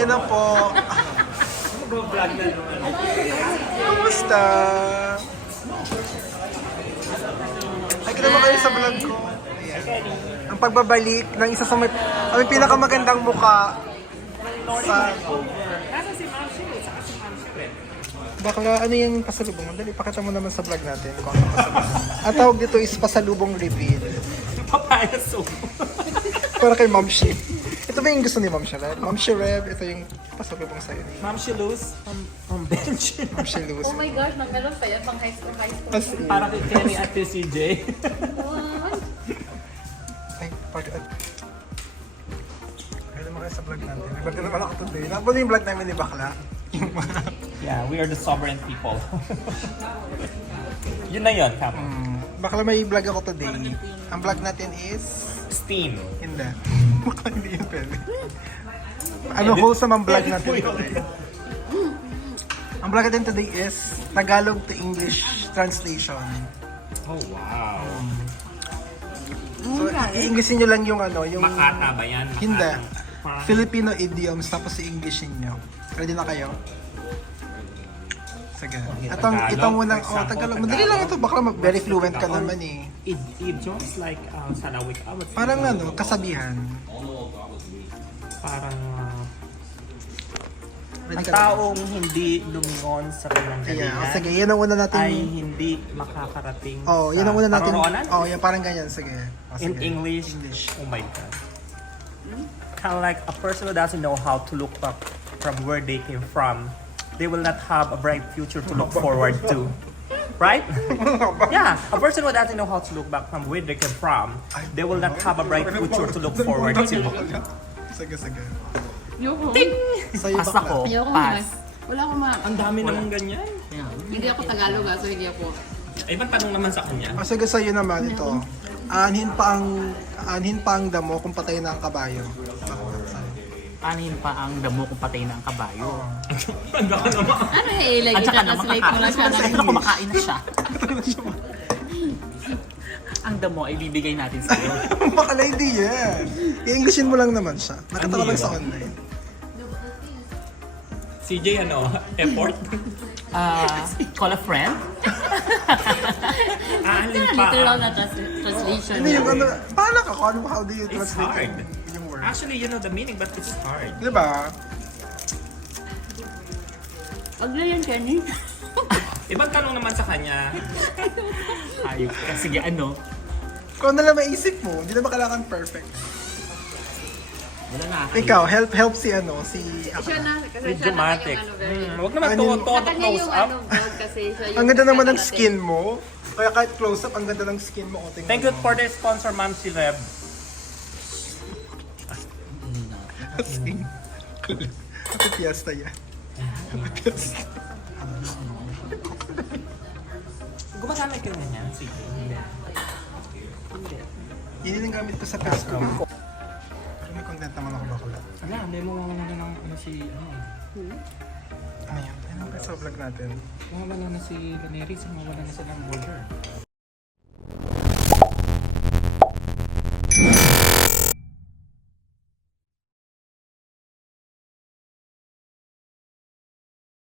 Ayan na po. Kumusta? Ay, kita mo kayo sa vlog ko. Ayan. Ang pagbabalik ng isa sa ang pinakamagandang mukha sa... Nasa si Ma'am Shirley, saka si Ma'am Shirley. Bakla, ano yung pasalubong? Dali, pakita mo naman sa vlog natin kung ano pasalubong. Ang tawag dito is pasalubong reveal. Papaya soup. Para kay Ma'am Shi. Ito ba yung gusto ni Ma'am Shirley? Ma'am Shirley, ito yung pasalubong sa'yo. Ma'am Shiluz, from Belgium. Ma'am Shirley. Oh my gosh, nagmeron pa yan, pang high school. As Para kay Kenny at kay CJ. Ay, ay naman kayo sa vlog natin. May vlog na naman ako today. Napalo yung vlog namin ni Bakla. Yung mga... Yeah, we are the sovereign people. Yun na yun, Kap. Bakla may vlog ako today. Ang vlog natin is... Steam. Hindi. Bakla hindi yun pwede. Ano wholesome ang vlog natin today? Ang vlog natin today is Tagalog to English translation. Oh, wow. So, i-Englishin nyo lang yung ano, yung... Makata ba yan? Makata. Hindi. Parang- Filipino idioms, tapos i-Englishin nyo. Ready na kayo? Sige. Tagalog, Itong unang, for example, Tagalog. Madali lang ito, baka very fluent ka naman eh. Idioms like salawik. Parang ano, kasabihan. Parang Ready ang ka na? taong hindi lumingon sa kanyang Yeah, galingan sige, yan ang una natin. ay hindi makakarating Oh, yan ang una natin. paroroonan. Oh, yan parang ganyan, sige. Oh, In sige. English, oh my God. Kind of like a person who doesn't know how to look back from where they came from, they will not have a bright future to look forward to. Right? Yeah, a person who doesn't know how to look back from where they came from, they will not have a bright future to look forward to. Sige, sige. Ayoko. Sa'yo Pass Bakla. ako. Ayoko Pass. Wala akong Ang dami naman ganyan. Hindi ako Tagalog so hindi ako. Ay, ibang tanong naman sa kanya. Oh, sige, sa'yo naman ito. Anhin pa ang damo kung patay na ang kabayo. Anin pa ang damo kung patay na ang kabayo. Ang dami naman. Ano eh, like, At saka naman i-translate mo lang siya kakakain. ng Pero kumakain na siya. Ang damo ay bibigay natin sa iyo. Bakla hindi yan. I-Englishin mo lang naman siya. Nakatawa lang sa online. CJ, ano? Effort? Call a friend? Alin pa? Literal na translation. Hindi yung ano, paano ka kung how do you It's translate hard. yung word? Actually, you know the meaning, but it's hard. Di ba? Wag na yan, Kenny. Ibang tanong naman sa kanya. Ayok ka. Sige, ano? Kung ano lang maisip mo, hindi naman kailangan perfect. Wala na. Ikaw, help si ano, si... Siya na, kasi With siya na dramatic. yung ano, very... Huwag naman Ano to, yung- to, Sa kanya close yung up. ano, vlog kasi siya yung... Ang ganda naman ng natin. skin mo. Kaya kahit close up, ang ganda ng skin mo. O, tingnan Thank you mo. for the sponsor, Ma'am si Reb. Skin. Happy Fiesta yan. Happy Fiesta. Gumagamit ka na niyan. Sige. Yun yung gamit ko sa Facebook. Pero may content naman ako bakla. Wala, hindi mo wala na ano si Ano yan? Ano ba sa vlog natin? wala na si Laneri, wala na silang border.